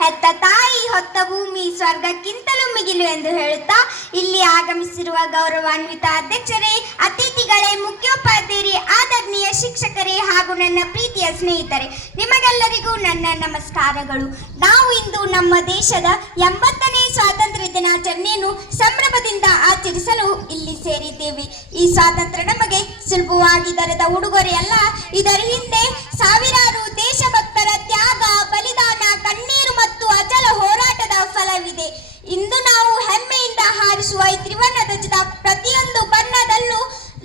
ಹೆತ್ತ ತಾಯಿ ಹೊತ್ತ ಭೂಮಿ ಸ್ವರ್ಗಕ್ಕಿಂತಲೂ ಮಿಗಿಲು ಎಂದು ಹೇಳುತ್ತಾ ಇಲ್ಲಿ ಆಗಮಿಸಿರುವ ಗೌರವಾನ್ವಿತ ಅಧ್ಯಕ್ಷರೇ, ಅತಿಥಿಗಳೇ, ಮುಖ್ಯೋಪಾಧ್ಯಾಯರೇ, ಆದರಣೀಯ ಶಿಕ್ಷಕರೇ ಹಾಗೂ ನನ್ನ ಪ್ರೀತಿಯ ಸ್ನೇಹಿತರೆ, ನಿಮಗೆಲ್ಲರಿಗೂ ನನ್ನ ನಮಸ್ಕಾರಗಳು. ನಾವು ಇಂದು ನಮ್ಮ ದೇಶದ 80ನೇ ಸ್ವಾತಂತ್ರ್ಯ ದಿನಾಚರಣೆಯನ್ನು ಸಂಭ್ರಮದಿಂದ ಆಚರಿಸಲು ಇಲ್ಲಿ ಸೇರಿದ್ದೇವೆ. ಈ ಸ್ವಾತಂತ್ರ್ಯ ನಮಗೆ ಸುಲಭವಾಗಿ ದೊರೆತ ಉಡುಗೊರೆಯಲ್ಲ. ಇದರ ಹಿಂದೆ ಸಾವಿರಾರು ದೇಶಭಕ್ತರ ತ್ಯಾಗ, ಬಲಿದಾನ, ಕಣ್ಣೀರು ಮತ್ತು ಅಚಲ ಹೋರಾಟದ ಫಲವಿದೆ. ಇಂದು ನಾವು ಹೆಮ್ಮೆಯಿಂದ ಹಾರಿಸುವ ಈ ತ್ರಿವರ್ಣ ಧ್ವಜದ ಪ್ರತಿಯೊಂದು ಬಣ್ಣದಲ್ಲೂ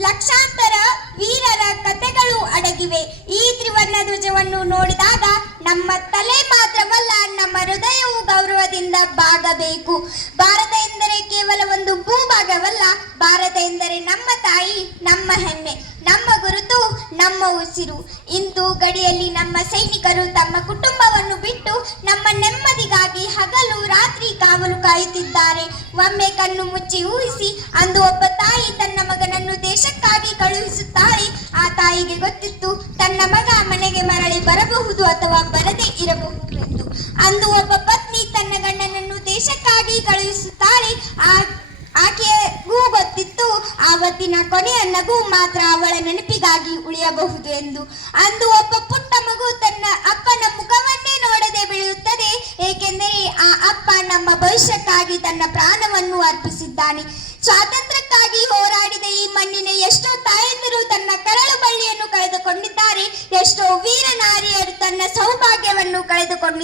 ಲಕ್ಷಾಂತರ ವೀರರ ಕಥೆಗಳು ಅಡಗಿವೆ. ಈ ತ್ರಿವರ್ಣ ಧ್ವಜವನ್ನು ನೋಡಿದಾಗ ನಮ್ಮ ತಲೆ ಮಾತ್ರವಲ್ಲ, ನಮ್ಮ ಹೃದಯವು ಗೌರವದಿಂದ ಬಾಗಬೇಕು. ಭಾರತ ಎಂದರೆ ಕೇವಲ ಒಂದು ಭೂಭಾಗವಲ್ಲ, ಭಾರತ ಎಂದರೆ ನಮ್ಮ ತಾಯಿ, ನಮ್ಮ ಹೆಮ್ಮೆ, ನಮ್ಮ ಗುರುತು, ನಮ್ಮ ಉಸಿರು. ಇಂದು ಗಡಿಯಲ್ಲಿ ನಮ್ಮ ಸೈನಿಕರು ತಮ್ಮ ಕುಟುಂಬವನ್ನು ಬಿಟ್ಟು ನಮ್ಮ ನೆಮ್ಮದಿಗಾಗಿ ಹಗಲು ರಾತ್ರಿ ಕಾವಲು ಕಾಯುತ್ತಿದ್ದಾರೆ. ಒಮ್ಮೆ ಕಣ್ಣು ಮುಚ್ಚಿ ಊಹಿಸಿ, ಅಂದು ಒಬ್ಬ ತಾಯಿ ತನ್ನ ಮಗನನ್ನು ದೇಶಕ್ಕಾಗಿ ಕಳುಹಿಸುತ್ತಾಳೆ. ಆ ತಾಯಿಗೆ ಗೊತ್ತಿತ್ತು ತನ್ನ ಮಗ ಮನೆಗೆ ಮರಳಿ ಬರಬಹುದು ಅಥವಾ ಬರದೇ ಇರಬಹುದು ಎಂದು. ಅಂದು ಒಬ್ಬ ಪತ್ನಿ ತನ್ನ ಗಂಡನನ್ನು ದೇಶಕ್ಕಾಗಿ ಕಳುಹಿಸುತ್ತಾಳೆ. ಆಕೆಗೂ ಗೊತ್ತಿತ್ತು ಆವತ್ತಿನ ಕೊನೆಯ ನಗು ಮಾತ್ರ ಅವಳ ನೆನಪಿಗಾಗಿ ಉಳಿಯಬಹುದು ಎಂದು. ಅಂದು ಒಬ್ಬ ಪುಟ್ಟ ಮಗು ತನ್ನ ಅಪ್ಪನ ಮುಖವನ್ನೇ ನೋಡದೆ ಬೆಳೆಯುತ್ತದೆ, ಏಕೆಂದರೆ ಆ ಅಪ್ಪ ನಮ್ಮ ಭವಿಷ್ಯಕ್ಕಾಗಿ ತನ್ನ ಪ್ರಾಣವನ್ನು ಅರ್ಪಿಸಿದ್ದಾನೆ. ಸ್ವಾತಂತ್ರ್ಯಕ್ಕಾಗಿ ಹೋರಾಡಿದ ಈ ಮಣ್ಣಿನ ಎಷ್ಟೋ ತಾಯಂದಿರು ತನ್ನ ಕರಳು ಬಳ್ಳಿಯನ್ನು ಕಳೆದುಕೊಂಡಿದ್ದಾರೆ. ಎಷ್ಟೋ ವೀರ ನಾರಿಯರು ತನ್ನ ಸೌಭಾಗ್ಯವನ್ನು ಕಳೆದುಕೊಂಡಿದ್ದಾರೆ.